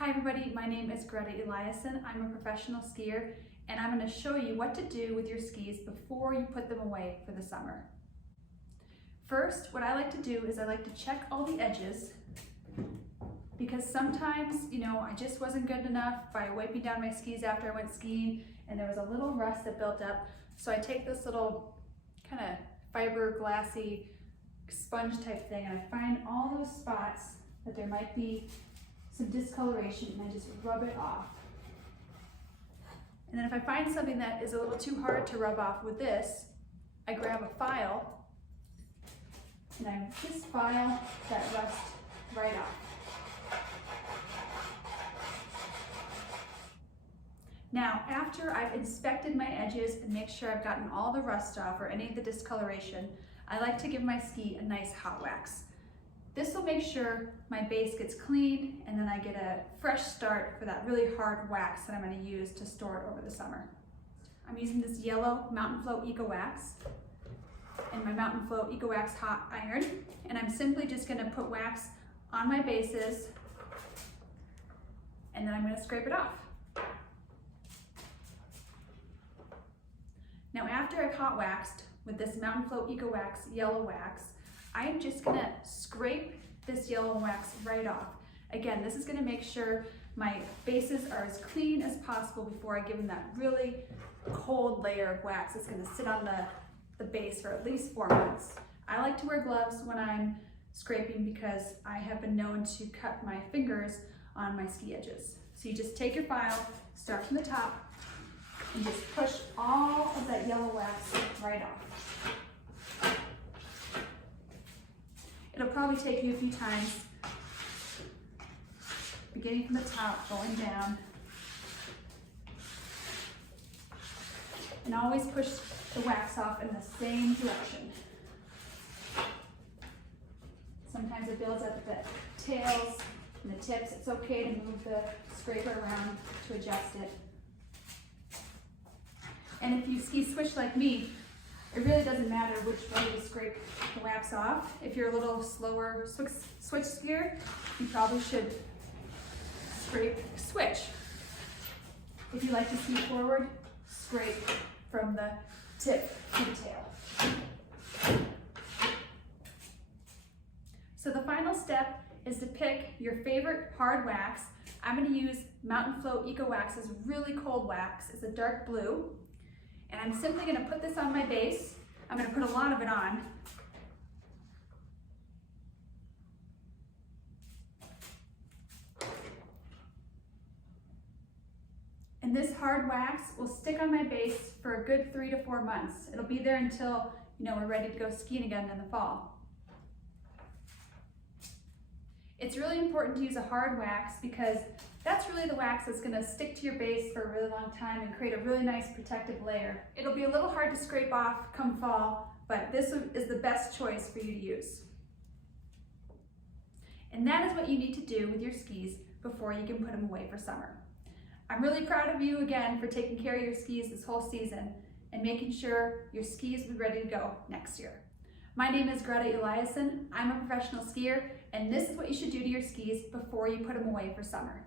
Hi everybody, my name is Grete Eliassen. I'm a professional skier and I'm going to show you what to do with your skis before you put them away for the summer. First, what I like to do is I like to check all the edges because sometimes, I just wasn't good enough by wiping down my skis after I went skiing and there was a little rust that built up. So I take this little kind of fiber glassy sponge type thing and I find all those spots that there might be some discoloration and I just rub it off. And then if I find something that is a little too hard to rub off with this, I grab a file and I just file that rust right off. Now, after I've inspected my edges and make sure I've gotten all the rust off or any of the discoloration, I like to give my ski a nice hot wax. This will make sure my base gets clean and then I get a fresh start for that really hard wax that I'm going to use to store it over the summer. I'm using this yellow Mountain Flow Eco Wax and my Mountain Flow Eco Wax hot iron, and I'm simply just going to put wax on my bases and then I'm going to scrape it off. Now after I've hot waxed with this Mountain Flow Eco Wax yellow wax, I'm just gonna scrape this yellow wax right off. Again, this is gonna make sure my bases are as clean as possible before I give them that really cold layer of wax that's gonna sit on the base for at least 4 months. I like to wear gloves when I'm scraping because I have been known to cut my fingers on my ski edges. So you just take your file, start from the top, and just push all of that yellow wax right off. It'll probably take you a few times, beginning from the top, going down. And always push the wax off in the same direction. Sometimes it builds up at the tails and the tips. It's okay to move the scraper around to adjust it. And if you ski switch like me, it really doesn't matter which way you scrape the wax off. If you're a little slower switch skier, you probably should scrape switch. If you like to ski forward, scrape from the tip to the tail. So the final step is to pick your favorite hard wax. I'm going to use Mountain Flow Eco Wax's really cold wax. It's a dark blue. And I'm simply going to put this on my base. I'm going to put a lot of it on. And this hard wax will stick on my base for a good 3 to 4 months. It'll be there until we're ready to go skiing again in the fall. It's really important to use a hard wax because that's really the wax that's going to stick to your base for a really long time and create a really nice protective layer. It'll be a little hard to scrape off come fall, but this is the best choice for you to use. And that is what you need to do with your skis before you can put them away for summer. I'm really proud of you again for taking care of your skis this whole season and making sure your skis will be ready to go next year. My name is Grete Eliassen. I'm a professional skier, and this is what you should do to your skis before you put them away for summer.